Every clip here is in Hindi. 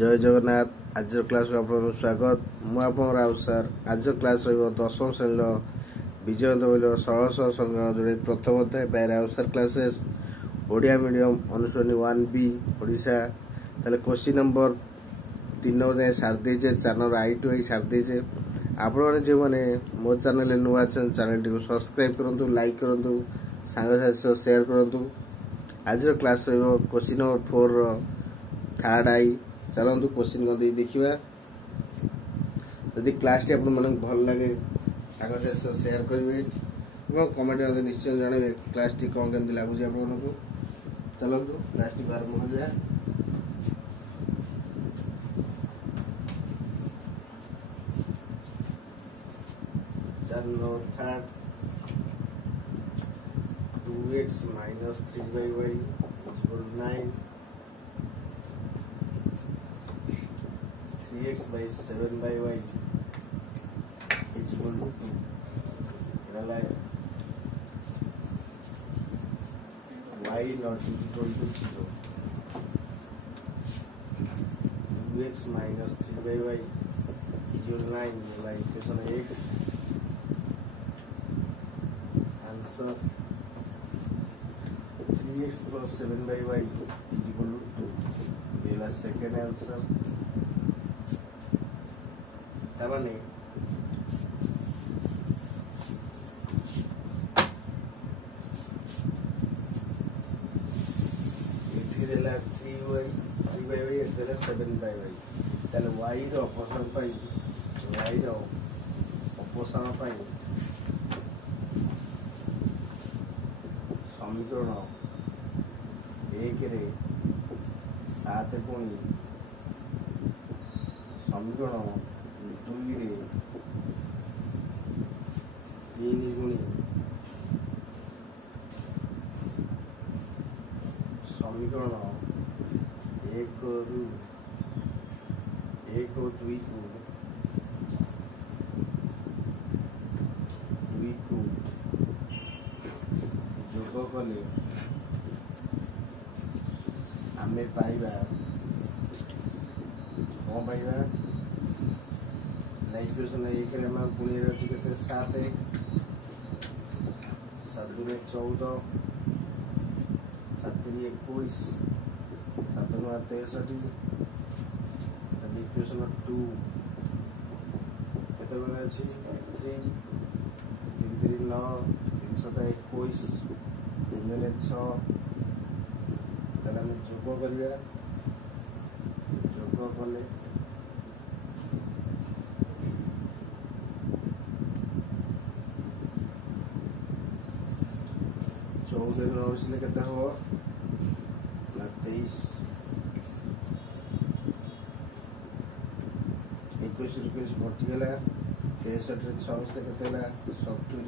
जय जगन्नाथ। आज क्लास को आपको स्वागत। मु आप राउत सार। आज क्लास दशम श्रेणी विजयवंत बोल सरल संग्रह जोड़े प्रथम अध्याय by Raut sir classes Odia medium अनुश्रेणी 1B Odisha. Question number 3 number जाए सारी देचे 4 नंबर I2 आई सारी देचे। आपण जो मैंने मो चैनल नुआ चैनल टी सब्सक्राइब करूँ, लाइक करूँ, सांगसाथी शेयर करूँ। आज क्लास क्वेश्चन नंबर 4 थर्ड आई। चलतु क्वेश्चन कौन देखा। यदि क्लास टी आपन मन भल लगे सांगसाथी शेयर करेंगे और कमेंट में निश्चय जनइबे क्लास टी कौन केमती लगुच आपको। चलतु क्लास टी आरंभ कर जाए। Third 2x minus 3y is equal to 9, 3x by 7y is equal to 2. Y not is equal to 0. 2x minus 3y is equal to 9. Equation 8. Answer 3x plus 7y is equal to 2. This is second answer. ताबने इठी देला 3y एट देला 7y ताले y रो ऑपोजिशन पाई y रो ऑपोजिशन पाई समीकरण 1 रे 7 गुणी समीकरण 2 रे 3 गुणी समीकरण 1 रू 1 और 2 को जोग कले आमे पाइबा कौन पाइबा इक्वेशन 1 रे हम गुणी अछि केते 7 7 दुने 14 7 दुने 21 7 दुने 63 इक्वेशन 2 केते बने अछि 3 3 3 9 321 3 दुने 6 तले हम जोग करिया जोग कले 14 नौ केते हो ना 23 21 घटिगला 63 रे 6 से केते ला 70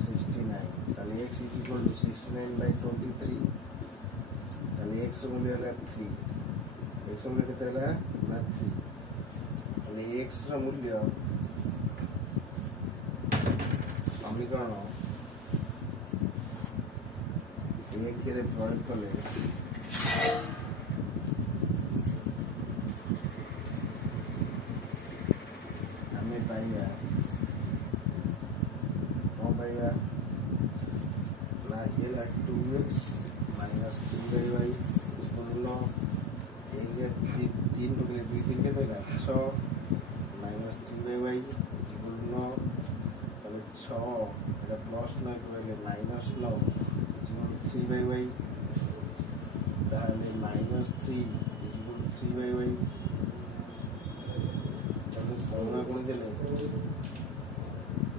69 ताले x is equal to 69 by 23 ताले x मूल्य ला 3 x मूल्य केते ला ना 3 ताले x रा मूल्य समीकरण 1 रे प्रयोग कले आमे पाइबा कौन पाइबा ना गेला 2x minus 3y इक्वल 1 जे 3 बदले 2 3 के देला 6 minus 3y इक्वल 9 तले 6 एटा प्लस 9 करले माइनस 9 इक्वल 3y ताले माइनस 3 इक्वल 3y तले फॉर्मूला कोन देले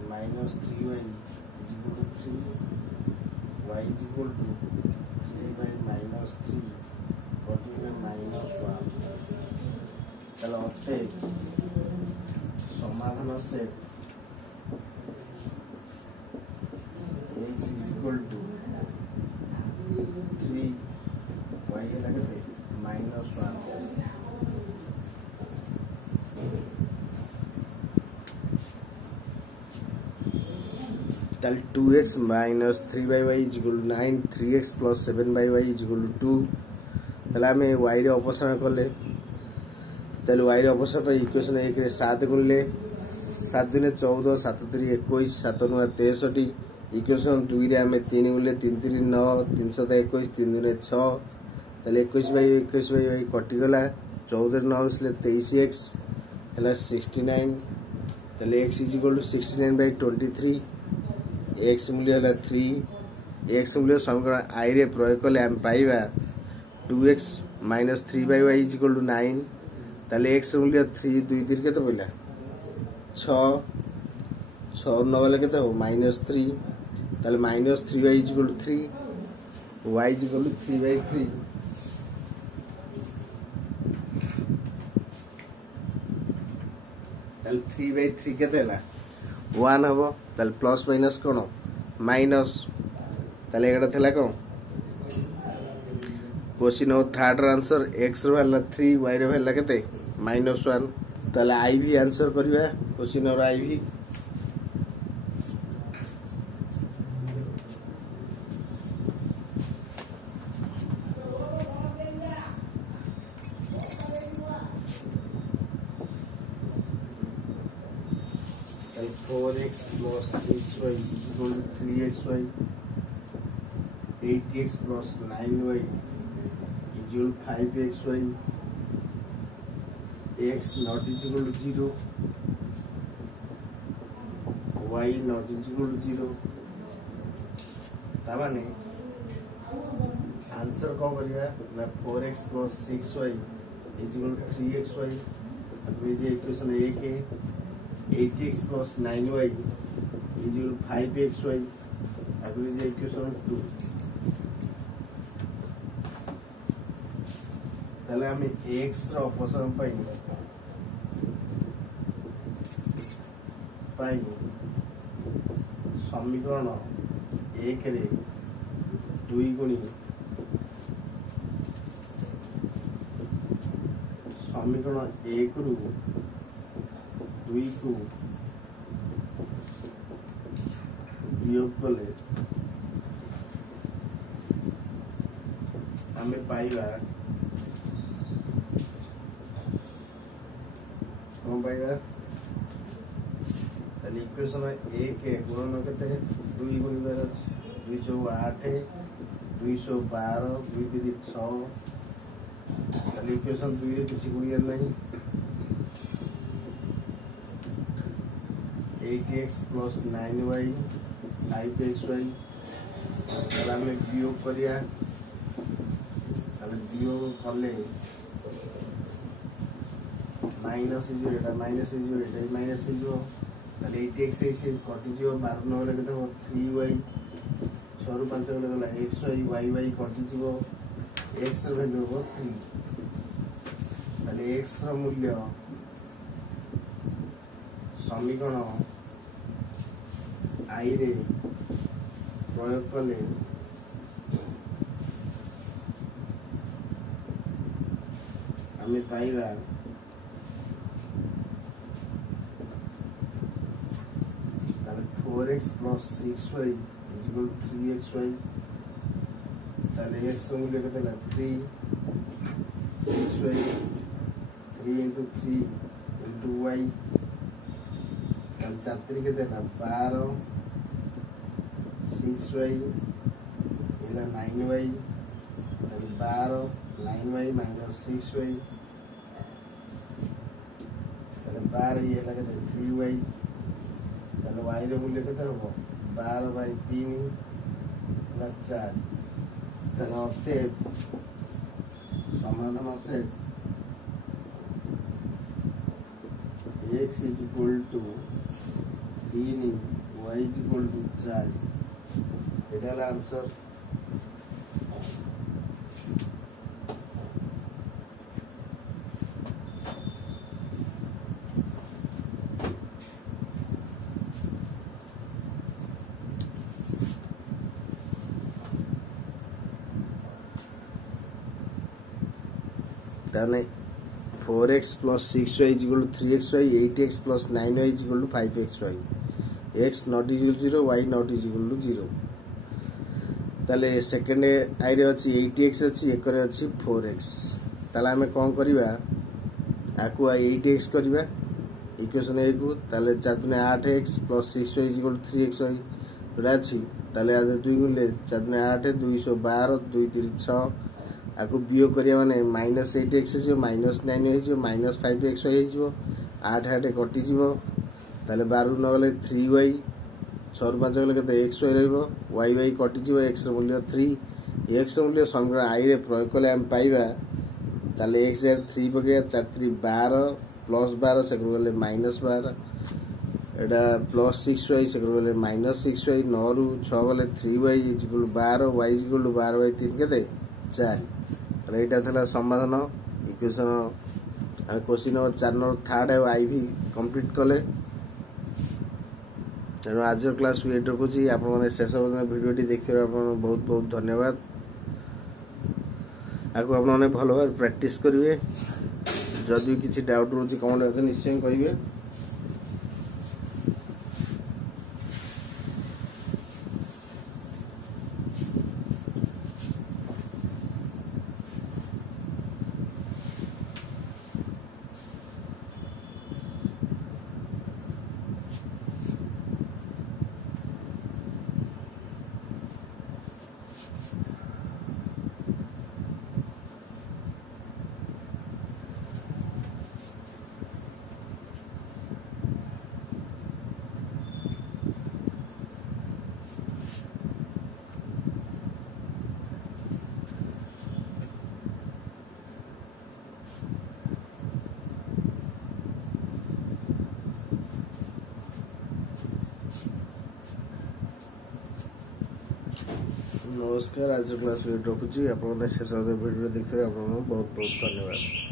minus 3y equal 3 y equal 3 by minus 3 40 minus 1 तले अथे समाधान से x is equal to 3 y लगे minus 1 1 ताले 2x minus 3y is equal to 9, 3x plus 7y is equal to 2 ताले आमे y रे अपसारण करले ताले y रे अपसारण पर इक्वेशन 1 रे 7 गुणले 7 दुने 14 7 3 21 7 9 63 इक्वेशन 2 रे आमे 3 गुणले 3 3 9 321 3 दुने 6 ताले 21 कटि गला 14 9 मिसले 23x हला 69 ताले x is equal to 69 by 23 x मूल्य हला 3 x मूल्य समीकरण i रे प्रयोग कले हम पाइबा 2x minus 3y is equal to 9 ताले x मूल्य 3 2 3 केते पइला 6 9 वाला केते हो -3 ताले -3y is equal to 3 y is equal to 3 by 3 ताले 3 by 3 केते हला 1 हबो ताले प्लस माइनस कोन माइनस ताले एटा थला को क्वेश्चन हो थर्ड आंसर x रो वाला 3 y रो वाला केते -1 ताले i भी आंसर करबा क्वेश्चन और i भी ताले 4x plus 6y is equal to 3xy 8x plus 9y is equal to 5xy x not is equal to 0 y not is equal to 0 तामाने answer को करिया ना 4x plus 6y is equal to 3xy अब ये इक्वेशन 1 है 8x plus 9y is equal to 5xy अब ये इक्वेशन 2 ताले हम x रो अपसारण पाई समीकरण 1 रे 2 गुणी समीकरण 1 रु 2 को वियोग कले आमे पाइबा कौन पाइबा ताले इक्वेशन 1 गुणन केते 2 गुणी 2 4 8 212 2 3 6 ताले इक्वेशन 2 रे किछि गुणिया नहीं 8x plus 9y 5xy ताले हमें वियोग करिया ताले वियोग करले minus is Etah minus is Etah minus is ताले 8x से कटि जियो 12 9 लगे तो 3y 6 रु 5 लगे गला xy yy कटि जियो x रो वैल्यू हो 3 ताले x रो मूल्य समीकरण i रे प्रयोग कले हमें पाइबा ताले 4x plus 6y is equal to 3xy ताले x मूल्य केते ला 3 6y 3 into 3 into y ताले 4 3 केते ला 12 6y इला 9y ताले 12 9y minus 6y ताले 12 ये लगे 3y ताले y रे मूल्य केते हो 12 by 3 ला 4 ताले ऑफसेट समाधान offset x is equal to 3 y is equal to 4 Etah La answer ताने 4x plus 6y is equal to 3xy 8x plus 9y is equal to 5xy x not equal to 0 y not equal to 0 ताले सेकेंड आई रे अछि 8x अछि एकरे अछि 4x ताले हमें कोन करिवा आकु 8x करिवा इक्वेशन ए को ताले 4 दुने 8x + 6y = 3xy राछि ताले आ 2 गुणले 4 दुने 8 212 2 3 6 आकु बियो करिया माने -8x जे -9 हे जे -5xy हे जे 8 8 कटि जीवो ताले 12 न गले 3y 6 5 गले केते xy रहइबो y कटि जीवो x र मूल्य 3 x र मूल्य संग्रह i रे प्रयोग कले हम पाइबा ताले x 3 पके 4 3 12 + 12 से गले -12 एडा +6y से गले -6y 9 रु 6 गले 3y = 12 y = 12/3 केते 4 एटा थला समाधान इक्वेशन आ क्वेश्चन नंबर 4 नंबर थर्ड है आई भी कंप्लीट कले तेणु आज क्लास भी एट रखुची आपने शेष भिडियो देखिए बहुत बहुत धन्यवाद आगे आपने भल भाव प्रैक्टिस करेंगे जदि किसी डाउट रोचे कमेंट निश्चय करेंगे नमस्कार आज क्लास रखुची शेष भिडियो देखिए बहुत बहुत धन्यवाद।